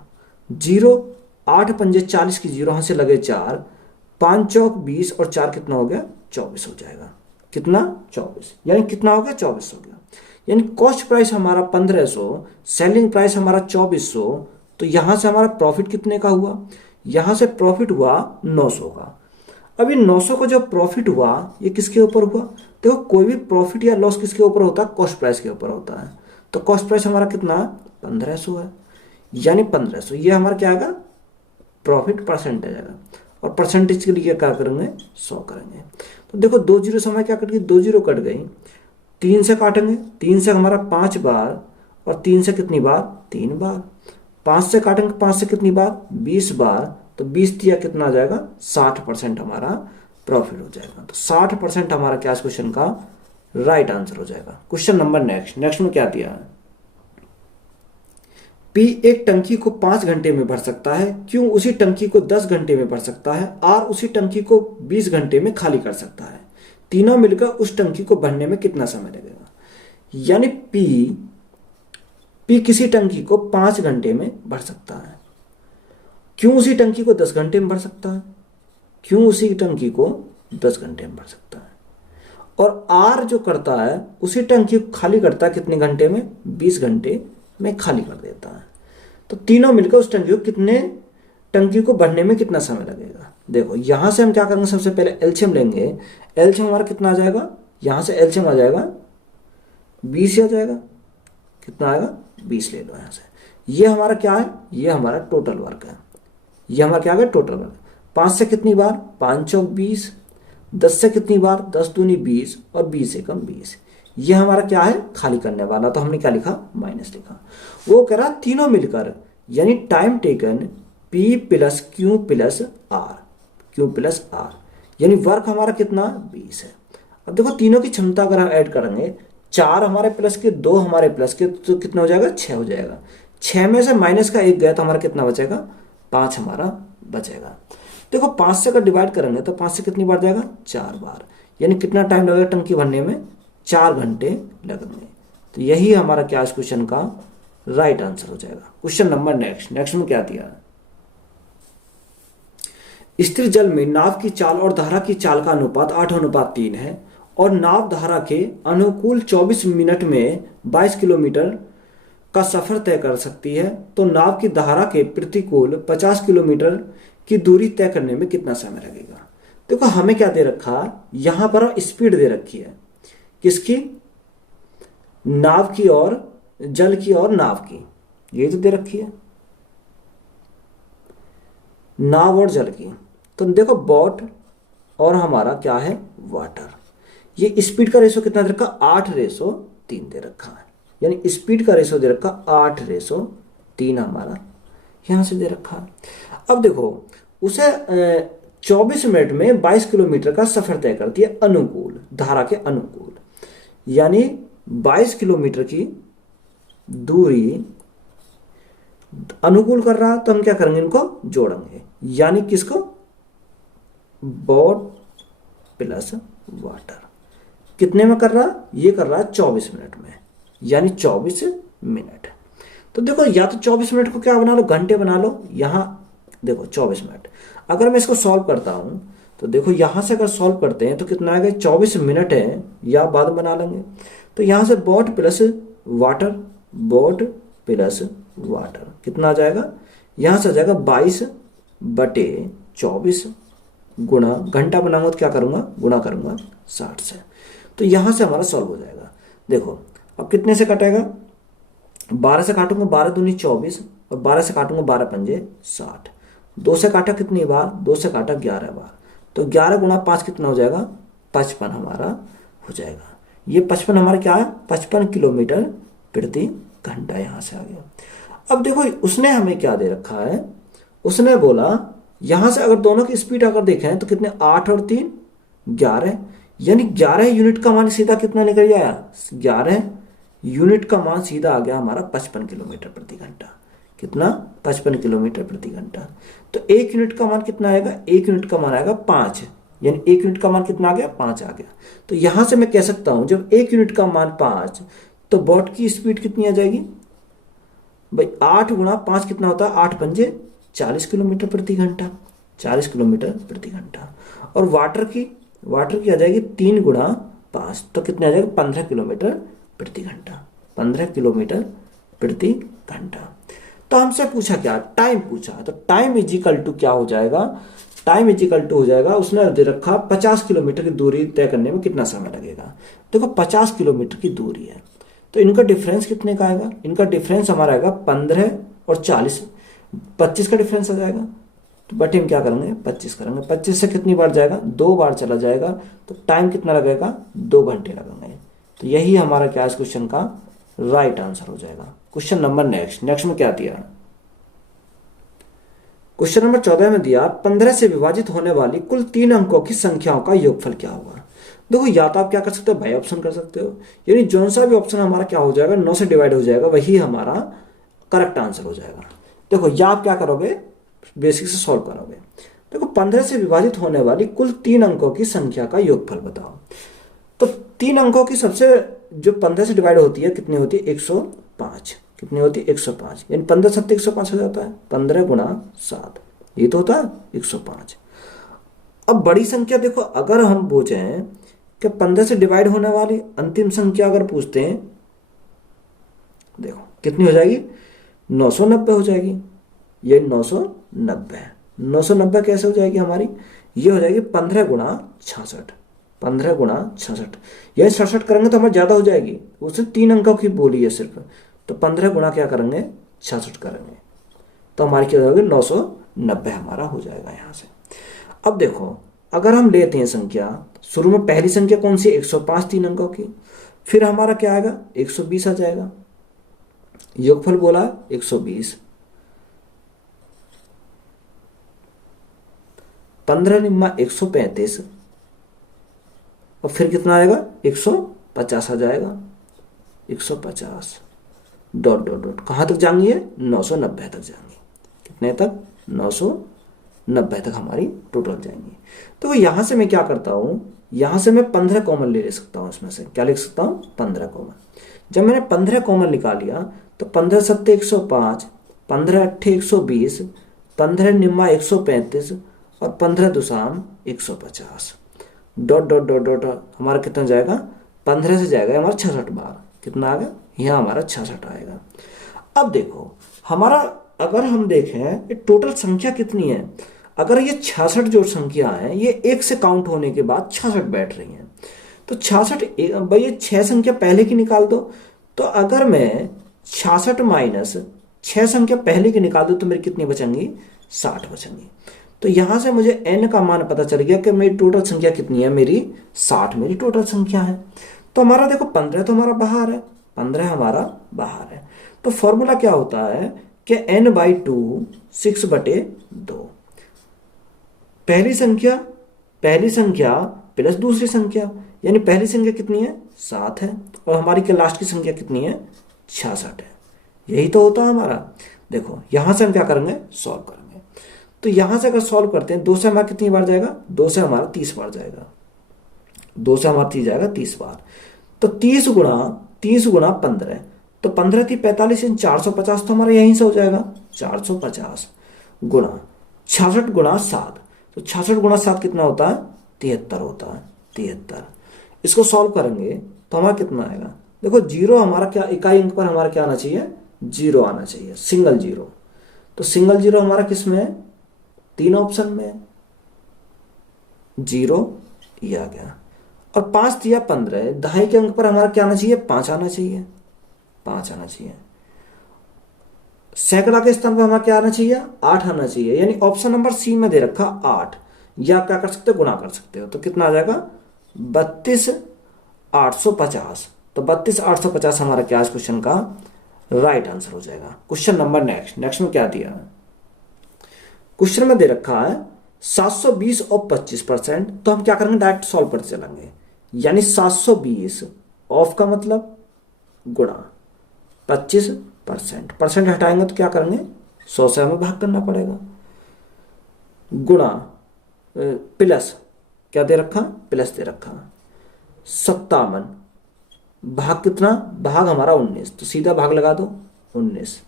0, 8 पंजे 40 की 0 यहाँ से लगे 4, 5 चौक 20 और 4 कितना हो गया, 24 हो जाएगा। कितना, 24, यानी कितना हो गया, 24 हो गया। यानी कॉस्ट प्राइस हमारा 1500, सेलिंग प्राइस हमारा 2400, तो यहां से हमारा प्रॉफिट कितने का हुआ, यहां से प्रॉफिट हुआ 900 का। अब ये 900 का जो प्रॉफिट हुआ ये किसके ऊपर हुआ, देखो कोई भी प्रॉफिट या लॉस किसके ऊपर होता है, कॉस्ट प्राइस के ऊपर होता है। तो कॉस्ट प्राइस हमारा कितना, 1500 है, यानी 1500 ये हमारा क्या आएगा, प्रॉफिट परसेंटेज आएगा। और परसेंटेज के लिए क्या करेंगे, 100 करेंगे। तो देखो 2 जीरो समय क्या कट गई, 2 जीरो कट गई, 3 से काटेंगे, 3 से हमारा 5 बार, और 3 से कितनी बार, 3 बार, 5 से काटेंगे, 5 से कितनी बार, 20 बार, तो 20 दिया कितना आ जाएगा, 60% हमारा प्रॉफिट हो जाएगा। तो 60% हमारा क्या क्वेश्चन का राइट आंसर हो जाएगा। क्वेश्चन नंबर नेक्स्ट में क्या दिया है, P एक टंकी को 5 घंटे में भर सकता है, क्यों उसी टंकी को 10 घंटे में भर सकता है, R उसी टंकी को 20 घंटे में खाली कर सकता है, तीनों मिलकर उस टंकी को भरने में कितना समय लगेगा। यानी P किसी टंकी को 5 घंटे में भर सकता है, क्यों उसी टंकी को 10 घंटे में भर सकता है, क्यों उसी टंकी को 10 घंटे में भर सकता है, और R जो करता है उसी टंकी को खाली करता है कितने घंटे में, 20 घंटे में खाली कर देता है। तो तीनों मिलकर उस टंकी को टंकी को भरने में कितना समय लगेगा। देखो यहां से हम क्या करेंगे, सबसे पहले एलसीएम लेंगे, एलसीएम हमारा कितना आ जाएगा, यहां से एलसीएम आ जाएगा 20 आ जाएगा, कितना आएगा, 20 ले लो यहां से। ये हमारा क्या है, ये हमारा टोटल वर्क है, ये हमारा क्या है, टोटल वर्क। 5 से कितनी बार, 5 चौक 20, 10 से कितनी बार, 10 दूनी 20 और 20 से कम 20। ये हमारा क्या है, खाली करने वाला, तो हमने क्या लिखा, माइनस लिखा। वो कह रहा तीनों मिलकर, यानी time taken P plus Q plus R, Q plus R, यानी वर्क हमारा कितना, 20 है। अब देखो तीनों की क्षमता अगर हम ऐड करेंगे, 4 हमारे प्लस के, 2 हमारे प्लस के, तो कितना हो जाएगा, 6 हो जाएगा। 6 में से माइनस का 1 गया तो हमारा कितना बचेगा, 5 हमारा बचेगा। देखो 5 से अगर डिवाइड करेंगे तो 5 से कितनी बार जाएगा, 4 बार, यानी कितना टाइम लगेगा टंकी भरने में, 4 घंटे लगेंगे। तो यही हमारा क्या इस क्वेश्चन का राइट आंसर हो जाएगा। क्वेश्चन नंबर नेक्स्ट में क्या दिया है, स्थिर जल में नाव की चाल और धारा की चाल का अनुपात 8:3 है और नाव धारा के अनुकूल 24 मिनट में 22 किलोमीटर का सफर तय कर सकती है, तो नाव की धारा के प्रतिकूल 50 किलोमीटर की दूरी तय करने में कितना समय लगेगा। देखो हमें क्या दे रखा, यहां पर स्पीड दे रखी है, किसकी, नाव की और जल की और नाव की, ये तो दे रखी है, नाव और जल की। तो देखो बोट और हमारा क्या है, वाटर। ये स्पीड का रेशो कितना दे रखा, 8:3 दे रखा है, यानी स्पीड का रेशो दे रखा 8:3 हमारा यहां से दे रखा है। अब देखो उसे 24 मिनट में 22 किलोमीटर का सफर तय करती है अनुकूल, धारा के अनुकूल, यानी 22 किलोमीटर की दूरी अनुकूल कर रहा, तो हम क्या करेंगे, इनको जोड़ेंगे, यानी किसको, बोट प्लस वाटर। कितने में कर रहा, ये कर रहा 24 मिनट में, यानी 24 मिनट। तो देखो या तो 24 मिनट को क्या बना लो, घंटे बना लो, यहां देखो 24 मिनट। अगर मैं इसको सॉल्व करता हूं तो देखो यहां से अगर सॉल्व करते हैं तो कितना आएगा, 24 मिनट है, या बाद में बना लेंगे। तो यहां से boat plus water, boat plus water कितना आ जाएगा, यहां से आ जाएगा 22/24 गुणा, घंटा बनाऊंगा तो क्या करूंगा, गुणा करूंगा 60 से। तो यहां से हमारा सॉल्व हो जाएगा। देखो अब कितने से कटेगा, 12 से काटूंगा 12 दूनी 24 और 12 से काटूंगा 12 पंजे 60। 2 से काटा कितनी बार, 2 से काटा 11 बार, तो 11 गुणा 5 कितना हो जाएगा, 55 हमारा हो जाएगा। ये 55 हमारा क्या है, 55 किलोमीटर प्रति घंटा यहाँ से आ गया। अब देखो उसने हमें क्या दे रखा है, उसने बोला यहां से अगर दोनों की स्पीड अगर देखें तो कितने, 8 और 3 11, यानी 11 यूनिट का मान सीधा कितना निकल जाएगा, 11 यूनिट का मान सीधा आ गया हमारा 55 किलोमीटर प्रति घंटा। कितना, 55 किलोमीटर प्रति घंटा। तो 1 यूनिट का मान कितना आएगा, 1 यूनिट का मान आएगा 5, यानी 1 यूनिट का मान कितना आ गया, 5 आ गया। तो यहां से मैं कह सकता हूं जब 1 यूनिट का मान 5, तो बोट की स्पीड कितनी आ जाएगी भाई, 8 गुणा 5 कितना होता है, 8 पंजे 40 किलोमीटर प्रति घंटा, 40 किलोमीटर प्रति घंटा। और वाटर की आ जाएगी 3 गुणा 5, तो कितने आ जाएगा, 15 किलोमीटर प्रति घंटा, 15 किलोमीटर प्रति घंटा। तो हमसे पूछा क्या, टाइम पूछा, तो टाइम इजिकल टू क्या हो जाएगा, टाइम इजिकल टू हो जाएगा, उसने दे रखा 50 किलोमीटर की दूरी तय करने में कितना समय लगेगा। देखो 50 किलोमीटर की दूरी है, तो इनका डिफरेंस कितने का आएगा, इनका डिफरेंस हमारा आएगा 15 और 40, 25 का डिफरेंस आ जाएगा। तो बटे हम क्या करेंगे, 25 करेंगे, 25 से कितनी बार जाएगा, 2 बार चला जाएगा, तो टाइम कितना लगेगा, 2 घंटे लगेंगे। तो यही हमारा क्या इस क्वेश्चन का राइट आंसर हो जाएगा। क्वेश्चन नंबर नेक्स्ट में क्या दिया, क्वेश्चन नंबर 14 में दिया 15 से विभाजित होने वाली कुल 3 अंकों की संख्याओं का योगफल क्या होगा। देखो या तो आप क्या कर सकते हो, बाई ऑप्शन कर सकते हो, यानी जो सा भी ऑप्शन हमारा क्या हो जाएगा, 9 से डिवाइड हो जाएगा, वही हमारा करेक्ट आंसर हो जाएगा। देखो या आप क्या करोगे, बेसिक से सॉल्व करोगे। देखो 15 से विभाजित होने वाली कुल 3 अंकों की संख्या का योगफल बताओ। तो 3 अंकों की सबसे जो 15 से डिवाइड होती है कितनी होती है, 105। कितनी होती है, 105, यानी 15 7 105 हो जाता है, 15 गुणा 7, ये तो होता है 105। अब बड़ी संख्या देखो, अगर हम पूछे कि 15 से डिवाइड होने वाली अंतिम संख्या अगर पूछते हैं, देखो कितनी हो जाएगी, 990 हो जाएगी। ये 990, 990 कैसे हो जाएगी हमारी, ये हो जाएगी 15 गुणा 66, 15 गुणा 66, यही 67 करेंगे तो हमारी ज्यादा हो जाएगी, उससे 3 अंकों की बोली है सिर्फ, तो 15 गुणा क्या करेंगे, 66 करेंगे, तो हमारी क्या होगी, 990 हमारा हो जाएगा यहाँ से। अब देखो अगर हम लेते हैं संख्या, शुरू में पहली संख्या कौन सी, 105 3 अंकों की, फिर हमारा क्या आएगा, 120 आ जाएगा, योगफल बोला 120, 15 निम्मा 135, और फिर कितना आएगा, 150 आ जाएगा, 150 डॉट डॉट डॉट, कहाँ तक जाएंगे, 990 तक जाएंगे, कितने तक, 990 तक हमारी टोटल जाएंगी। तो यहाँ से मैं क्या करता हूँ, यहाँ से मैं 15 कॉमन ले सकता हूँ, इसमें से क्या लिख सकता हूँ, 15 कॉमन। जब मैंने 15 कॉमन निकाल लिया तो 15 सत्ते 105, 15 अट्ठे 120, 15 निम्मा 135 और 15 दुसाम 150, डॉट डॉट डॉट डॉट हमारा कितना जाएगा, 15 से जाएगा हमारा 66 बार, कितना आ गया, यहाँ हमारा 66 आएगा। अब देखो हमारा अगर हम देखें ये टोटल संख्या कितनी है, अगर ये 66 जो संख्या है ये 1 से काउंट होने के बाद 66 बैठ रही हैं, तो 66 भाई ये 6 संख्या पहले की निकाल दो, तो अगर मैं 66 माइनस 6 संख्या पहले की निकाल दूं तो मेरी कितनी बचेंगी, 60 बचेंगी। तो यहां से मुझे n का मान पता चल गया कि मेरी टोटल संख्या कितनी है, मेरी 60 मेरी टोटल संख्या है। तो हमारा देखो 15 तो हमारा बाहर है, 15 हमारा बाहर है, तो फॉर्मूला क्या होता है कि n/2 6/2, पहली संख्या प्लस दूसरी संख्या, यानी पहली संख्या कितनी है, 7 है, और हमारी क्या लास्ट की संख्या कितनी है, 66 है। यही तो होता है हमारा। देखो यहां से हम क्या करेंगे, सॉल्व करेंगे। तो यहां से अगर सॉल्व करते हैं, 2 से हमारा कितनी बार जाएगा, 2 से हमारा 30 बार जाएगा, 2 से हमारा 30 जाएगा 30 बार। तो 30 गुणा 15, तो 15 थी 45, 450 तो हमारा यहीं से हो जाएगा, 450 गुणा 66 गुणा 7, तो 66 गुणा 7 कितना होता है, 73 होता है, 73। इसको सॉल्व करेंगे तो हमारा कितना आएगा, देखो जीरो हमारा क्या, इकाई अंक पर हमारा क्या आना चाहिए, 0 आना चाहिए, सिंगल जीरो। तो सिंगल जीरो हमारा किस में है, 3 ऑप्शन में, 0 ये आ गया। और 5 दिया 15, दहाई के अंक पर हमारा क्या आना चाहिए, 5 आना चाहिए, 5 आना चाहिए। सैकड़ा के स्थान पर हमारा क्या आना चाहिए, 8 आना चाहिए, यानी ऑप्शन नंबर सी में दे रखा 8। या आप क्या कर सकते हो, गुणा कर सकते हो, तो कितना आ जाएगा 32,850। तो 32,850 हमारा क्या है इस क्वेश्चन का राइट आंसर हो जाएगा। क्वेश्चन नंबर नेक्स्ट में क्या दिया है, क्वेश्चन में दे रखा है 720 और 25%। तो हम क्या करेंगे, डायरेक्ट सॉल्व करते चलेंगे, यानी 720 ऑफ का मतलब गुणा 25%, परसेंट हटाएंगे तो क्या करेंगे 100 से हमें भाग करना पड़ेगा, गुणा प्लस क्या दे रखा, प्लस दे रखा 57, भाग कितना, भाग हमारा 19, तो सीधा भाग लगा दो 19,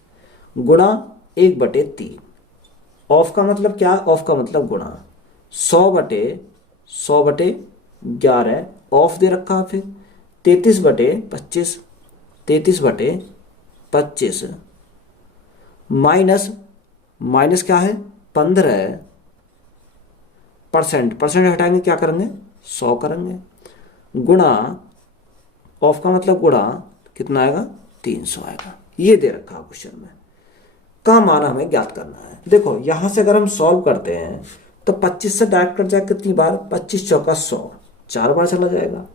गुणा 1/3। ऑफ का मतलब क्या, ऑफ का मतलब गुणा 100/11 ऑफ दे रखा, फिर 33/25, 33/25 माइनस, माइनस क्या है 15%, परसेंट हटाएंगे क्या करेंगे 100 करेंगे, गुणा ऑफ का मतलब गुणा कितना आएगा 300 आएगा। ये दे रखा क्वेश्चन में, का मान हमें ज्ञात करना है। देखो यहां से अगर हम सॉल्व करते हैं तो 25 से डायरेक्ट कट जाएगा कितनी बार, 25 चौका 100, 4 बार चला जाएगा।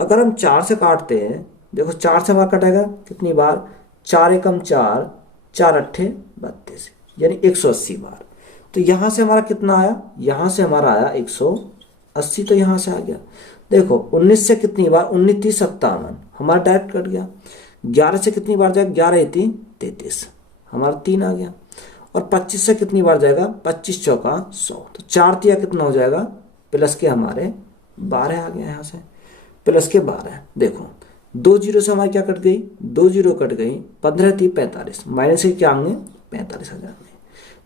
अगर हम 4 से काटते हैं, देखो 4 से बार कटेगा कितनी बार, 4 एकम 4, 4 अट्ठे 32, यानी 180 बार। तो यहां से हमारा कितना आया, यहां से हमारा आया 180, तो यहां से आ गया। देखो 19 से कितनी बार, 19 30 57, हमारा डायरेक्ट कट गया। 11 से कितनी बार जाएगा, 11 3 33, हमारा 3 आ गया। और 25 से कितनी बार जाएगा, 25 चौका 100, तो 4 तिया कितना हो जाएगा, प्लस के हमारे 12 आ गया, यहाँ से प्लस के 12। देखो 2 जीरो से हमारी क्या कट गई, 2 जीरो कट गई, 15 3 45, माइनस के क्या आएंगे 45,000 में।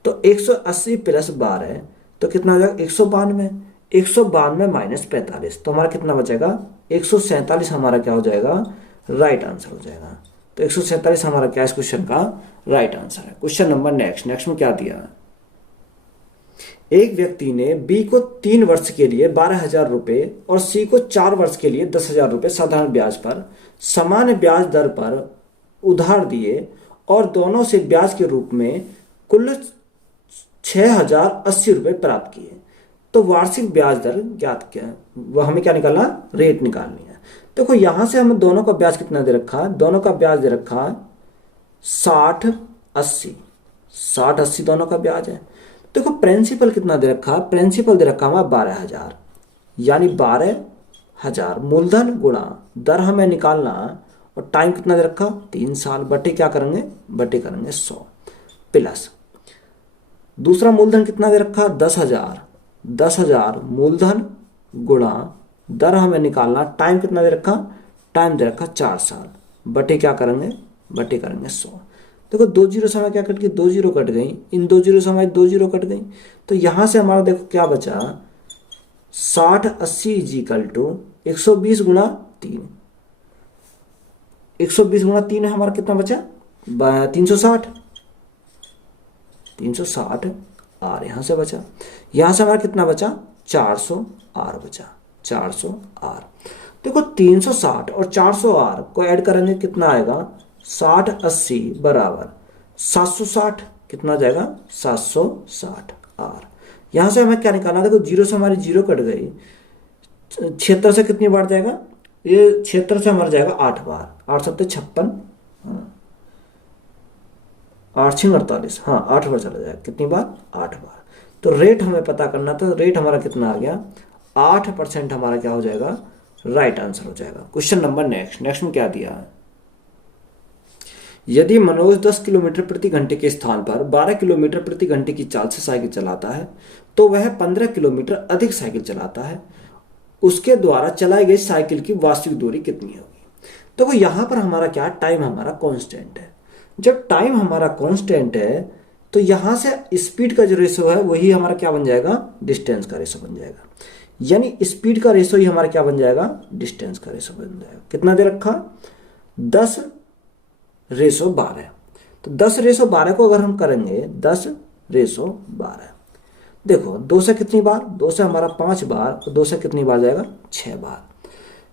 तो 180 प्लस 12 तो कितना हो जाएगा 192, 192 माइनस 45, तो हमारा कितना बचेगा 147 हमारा क्या हो जाएगा राइट आंसर हो जाएगा। तो 147 हमारा क्या इस क्वेश्चन का राइट आंसर है। क्वेश्चन नंबर नेक्स्ट में क्या दिया, एक व्यक्ति ने बी को 3 वर्ष के लिए 12,000 रुपए और सी को 4 वर्ष के लिए 10,000 रुपए साधारण ब्याज पर समान ब्याज दर पर उधार दिए और दोनों से ब्याज के रूप में कुल 6,080 रुपए प्राप्त किए। तो वार्षिक ब्याज दर ज्ञात किया, वह हमें क्या निकालना, रेट निकालनी है। देखो यहां से हमें दोनों का ब्याज कितना दे रखा है, दोनों का ब्याज दे रखा है 60 80 दोनों का ब्याज है। देखो प्रिंसिपल कितना दे रखा है, प्रिंसिपल दे रखा है 12,000, यानी 12,000 मूलधन गुणा दर हमें निकालना, और टाइम कितना दे रखा 3 साल, बटे क्या करेंगे, बटे करेंगे 100, प्लस दूसरा मूलधन कितना दे रखा 10,000, 10,000 मूलधन गुणा दर हमें निकालना, टाइम कितना दे रखा, टाइम दे रखा 4 साल, बटे क्या करेंगे, बटे करेंगे 100। देखो 2 जीरो से हमारे क्या कट गई, 2 जीरो कट गई, इन 2 जीरो से हमारी 2 जीरो कट गई। तो यहां से हमारा देखो क्या बचा 60 80 इजिकल टू 120 गुणा 3, 120 गुणा 3 है हमारा कितना बचा 360, 360 आर यहां से बचा। यहां से हमारा कितना बचा 400 आर बचा, 400 आर। देखो 360 और 400 आर को ऐड करेंगे कितना आएगा 60 80 बराबर 760, कितना जाएगा 760 आर। यहां से हमें क्या निकालना, देखो जीरो से हमारी जीरो कट गई, 76 से कितनी बार जाएगा, ये 76 से हमारा जाएगा 8 बार, 8 सत्ते 56, 8 6 48, हाँ 8 बार चला जाएगा, कितनी बार 8 बार। तो रेट हमें पता करना था, रेट हमारा कितना आ गया 8% हमारा क्या हो जाएगा राइट आंसर हो जाएगा। क्वेश्चन नंबर नेक्स्ट में क्या दिया है, यदि मनोज 10 किलोमीटर प्रति घंटे के स्थान पर 12 किलोमीटर प्रति घंटे की चाल से साइकिल चलाता है तो वह 15 किलोमीटर अधिक साइकिल चलाता है, उसके द्वारा चलाई गई साइकिल की वास्तविक दूरी कितनी होगी। तो यहां पर हमारा क्या, टाइम हमारा कांस्टेंट है। जब टाइम हमारा कांस्टेंट है तो यहां से स्पीड का जो रेशो है वही हमारा क्या बन जाएगा, डिस्टेंस का रेशो बन जाएगा, यानी स्पीड का रेशो ही हमारा क्या बन जाएगा, डिस्टेंस का रेशो बन जाएगा। कितना दे रखा 10:12, तो 10:12 को अगर हम करेंगे 10:12, देखो 2 से कितनी बार, 2 से हमारा 5 बार, और 2 से कितनी बार जाएगा 6 बार।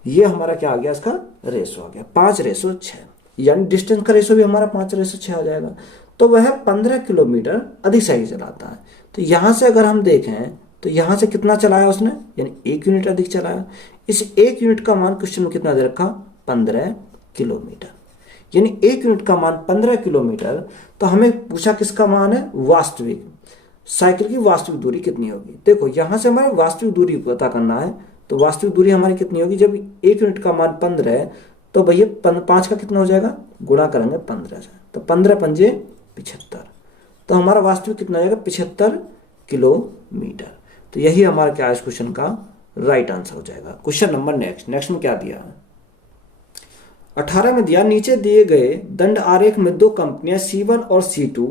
ये हमारा क्या आ गया, इसका रेशो आ गया 5:6, यानी डिस्टेंस का रेशो भी हमारा 5:6 आ जाएगा। तो वह 15 किलोमीटर अधिक साइकिल चलाता है। तो यहाँ से अगर हम देखें तो यहाँ से कितना चलाया उसने, यानी 1 यूनिट अधिक चलाया। इस 1 यूनिट का मान क्वेश्चन में कितना दे रखा, 15 किलोमीटर, यानी 1 यूनिट का मान 15 किलोमीटर। तो हमें पूछा किसका मान है, वास्तविक साइकिल की वास्तविक दूरी कितनी होगी। देखो यहाँ से हमारे वास्तविक दूरी पता करना है, तो वास्तविक दूरी हमारी कितनी होगी, जब 1 यूनिट का मान 15 है तो भैया 5 का कितना हो जाएगा, गुणा करेंगे 15 से, तो 15 पंजे 75, तो हमारा वास्तविक कितना हो जाएगा, 75 किलोमीटर। तो यही हमारा क्या है इस क्वेश्चन का राइट आंसर हो जाएगा। क्वेश्चन नंबर नेक्स्ट में क्या दिया है, 18 में दिया, नीचे दिए गए दंड आरेख में दो कंपनियां C1 और C2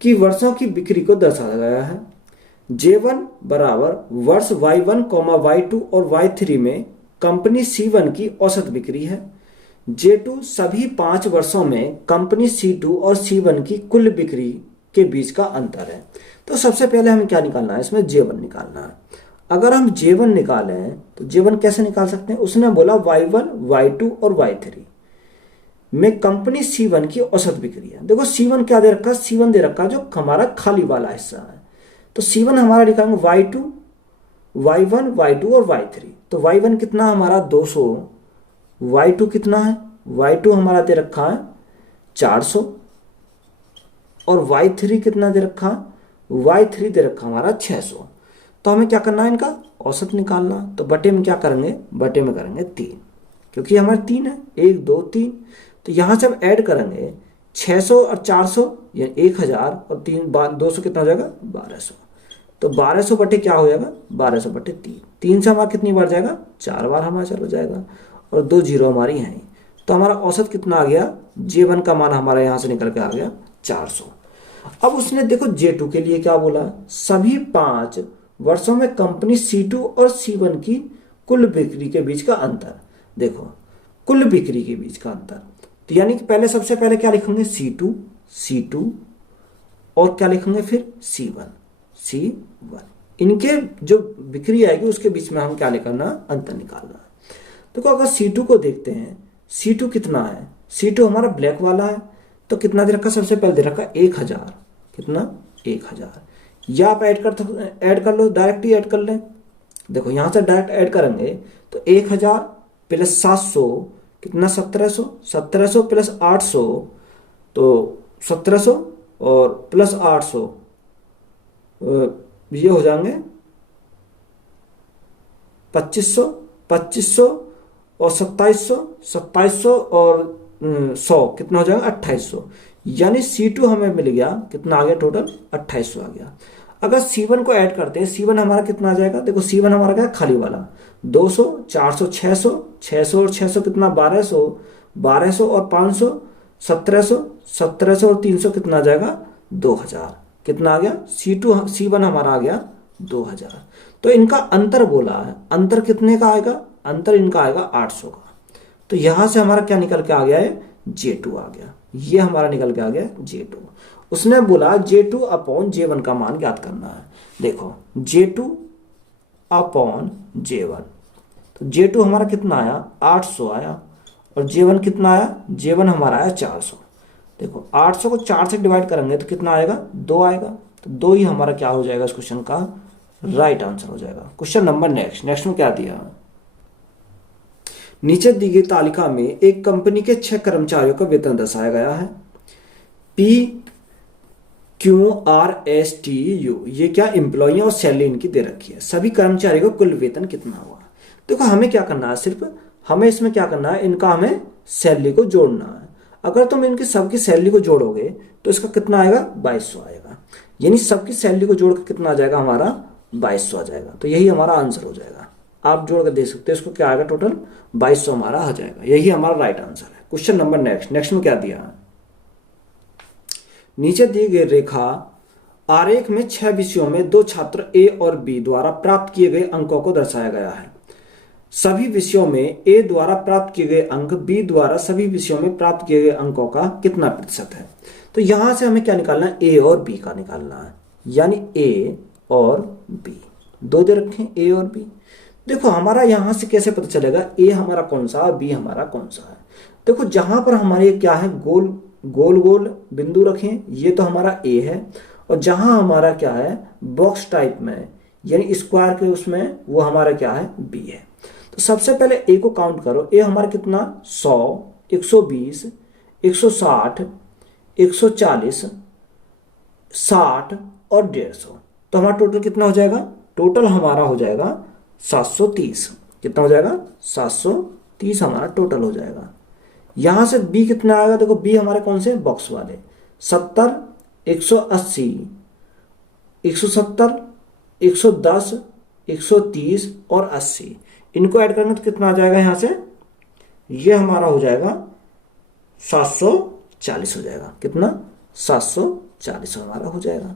की वर्षों की बिक्री को दर्शाया गया है। J1 बराबर वर्ष Y1, Y2 और Y3 में कंपनी C1 की औसत बिक्री है। J2 सभी 5 वर्षों में कंपनी C2 और C1 की कुल बिक्री के बीच का अंतर है। तो सबसे पहले हमें क्या निकालना है, इसमें J1 निकालना है। अगर हम J1 निकालें तो J1 कैसे निकाल सकते हैं, उसने बोला Y1, Y2 और Y3 में कंपनी C1 की औसत बिक्री है। देखो C1 क्या दे रखा है, C1 दे रखा है जो हमारा खाली वाला हिस्सा है। तो C1 हमारा निकालेंगे Y2, Y1, Y2 और Y3। तो Y1 कितना हमारा 200, Y2 कितना है, Y2 हमारा दे रखा है 400 और Y3 कितना दे रखा है, Y3 दे रखा हमारा 600। तो हमें क्या करना है, इनका औसत निकालना। तो बटे में क्या करेंगे, बटे में करेंगे 3, क्योंकि हमारे 3 है, 1 2 3। तो यहाँ से हम ऐड करेंगे 600 और 400 या 1000 और 200 कितना हो जाएगा, 1200। तो 1200 बटे क्या हो जाएगा, 1200 बटे 3। 3 से हमारा कितनी बार जाएगा, 4 बार हमारा चला जाएगा, और 2 जीरो हमारी हैं। तो हमारा औसत कितना आ गया, J1 का मान हमारा यहाँ से निकल के आ गया 400। अब उसने देखो J2 के लिए क्या बोला, सभी 5 वर्षों में कंपनी C2 और C1 की कुल बिक्री के बीच का अंतर। देखो कुल बिक्री के बीच का अंतर, तो यानी कि पहले सबसे पहले क्या लिखेंगे, C2 और क्या लिखेंगे फिर C1। इनके जो बिक्री आएगी उसके बीच में हम क्या निकालना, अंतर निकालना है। देखो अगर C2 को देखते हैं, C2 कितना है, C2 हमारा ब्लैक वाला है, तो कितना दे रखा, सबसे पहले दे रखा 1000, कितना 1000। या आप ऐड कर लो, डायरेक्ट ही ऐड कर लें। देखो यहाँ से डायरेक्ट ऐड करेंगे तो 1000 प्लस 700 कितना, 1700, 1700 प्लस 800 तो 1700 और प्लस 800 ये हो जाएंगे 2500, 2500 और 2700 और 100 कितना हो जाएगा, 2800। यानी C2 हमें मिल गया, कितना आ गया टोटल, 2800 आ गया। अगर C1 को ऐड करते हैं, C1 हमारा कितना आ जाएगा, देखो C1 हमारा क्या खाली वाला 200, 400, 600, 600 और 600 कितना 1200, 1200 और 500 1700, 1700 और 300 कितना आ जाएगा 2000। कितना आ गया, C1 हमारा आ गया 2000। तो इनका अंतर बोला है, अंतर कितने का आएगा, अंतर इनका आएगा 800 का। तो यहां से हमारा क्या निकल के आ गया है, J2 आ गया, ये हमारा निकल के आ गया J2। उसने बोला J2 अपॉन J1 का मान ज्ञात करना है। देखो J2 अपॉन J1, तो J2 हमारा कितना आया, 800 आया, और J1 कितना आया, J1 हमारा आया 400। देखो 800 को 4 से डिवाइड करेंगे तो कितना आएगा, 2 आएगा। तो 2 ही हमारा क्या हो जाएगा इस क्वेश्चन का राइट आंसर हो जाएगा। क्वेश्चन नंबर नेक्स्ट में क्या दिया, नीचे दी गई तालिका में एक कंपनी के 6 कर्मचारियों का वेतन दर्शाया गया है। PQRSTU ये क्या एम्प्लॉई और सैलरी इनकी दे रखी है। सभी कर्मचारियों का कुल वेतन कितना हुआ। देखो हमें क्या करना है, सिर्फ हमें इसमें क्या करना है, इनका हमें सैलरी को जोड़ना है। अगर तुम इनकी सबकी सैलरी को जोड़ोगे तो इसका कितना आएगा, 2200 आएगा। यानी सबकी सैलरी को जोड़ के कितना आ जाएगा हमारा, 2200 आ जाएगा। तो यही हमारा आंसर हो जाएगा। आप जोड़ के देख सकते हैं, इसको क्या आएगा, टोटल 2200 हमारा आ जाएगा। यही हमारा राइट आंसर है। क्वेश्चन नंबर नेक्स्ट में क्या दिया, नीचे दी गई रेखा आरेख में 6 विषयों में 2 छात्र A और B द्वारा प्राप्त किए गए अंकों को दर्शाया गया है। सभी विषयों में A द्वारा प्राप्त किए गए अंक B द्वारा सभी विषयों में प्राप्त किए गए अंकों का कितना प्रतिशत है। तो यहां से हमें क्या निकालना है, A और B का निकालना है। यानी A और B दो दे रखें, A और B। देखो हमारा यहां से कैसे पता चलेगा A हमारा कौन सा है, B हमारा कौन सा है। देखो जहां पर हमारे क्या है, गोल गोल गोल बिंदु रखें, ये तो हमारा ए है, और जहां हमारा क्या है बॉक्स टाइप में है, यानी स्क्वायर के उसमें, वो हमारा क्या है बी है। तो सबसे पहले ए को काउंट करो। ए हमारा कितना 100, 120, 160, 140, 60 और 150। तो हमारा टोटल कितना हो जाएगा? टोटल हमारा हो जाएगा 730। कितना हो जाएगा? 730 हमारा टोटल हो जाएगा। यहां से बी कितना आएगा? देखो बी हमारे कौन से बॉक्स वाले 70, 180, 170, 110, 130 और 80, इनको ऐड करेंगे तो कितना आ जाएगा यहां से? ये हमारा हो जाएगा 740 हो जाएगा। कितना? 740 हमारा हो जाएगा।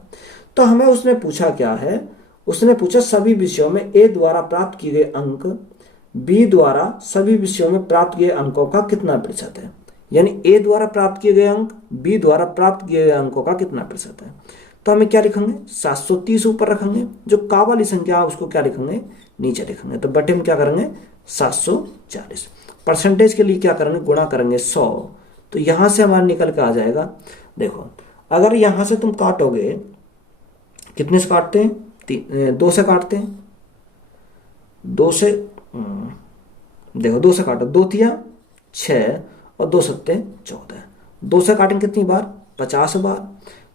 तो हमें उसने पूछा क्या है? उसने पूछा सभी विषयों में ए द्वारा प्राप्त किए गए अंक बी द्वारा सभी विषयों में प्राप्त किए अंकों का कितना प्रतिशत है। यानी ए द्वारा प्राप्त किए गए अंक बी द्वारा प्राप्त किए गए अंकों का कितना प्रतिशत है। तो हमें क्या लिखेंगे? 730 ऊपर रखेंगे, जो का वाली संख्या उसको क्या लिखेंगे? नीचे लिखेंगे। तो बटे में क्या करेंगे? 740। परसेंटेज के लिए क्या करेंगे? गुणा करेंगे 100। तो यहां से हमारा निकल के आ जाएगा। देखो अगर यहां से तुम काटोगे, कितने से काटते हैं? 2 से काटते हैं। 2 से देखो 2 से काटो, 2 तिया 6 और 2 सत्ते 14। 2 से काटेंगे कितनी बार? 50 बार।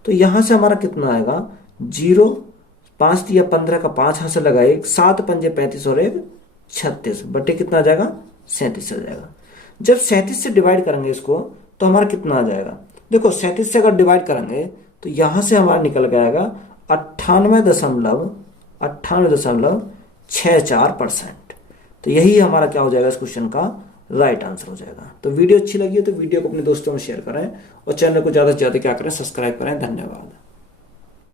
तो यहां से हमारा कितना आएगा? 0, 5 तिया 15 का 5 यहां से लगाए, 7 पंजे 35 और 1 36 बटे कितना आ जाएगा? 37 आ जाएगा। जब 37 से डिवाइड करेंगे इसको तो हमारा कितना आ जाएगा? देखो 37 से अगर डिवाइड करेंगे तो यहां से हमारा निकल के आएगा 98.64%। तो यही हमारा क्या हो जाएगा इस क्वेश्चन का राइट आंसर हो जाएगा। तो वीडियो अच्छी लगी हो तो वीडियो को अपने दोस्तों में शेयर करें और चैनल को ज़्यादा से ज़्यादा क्या करें? सब्सक्राइब करें। धन्यवाद।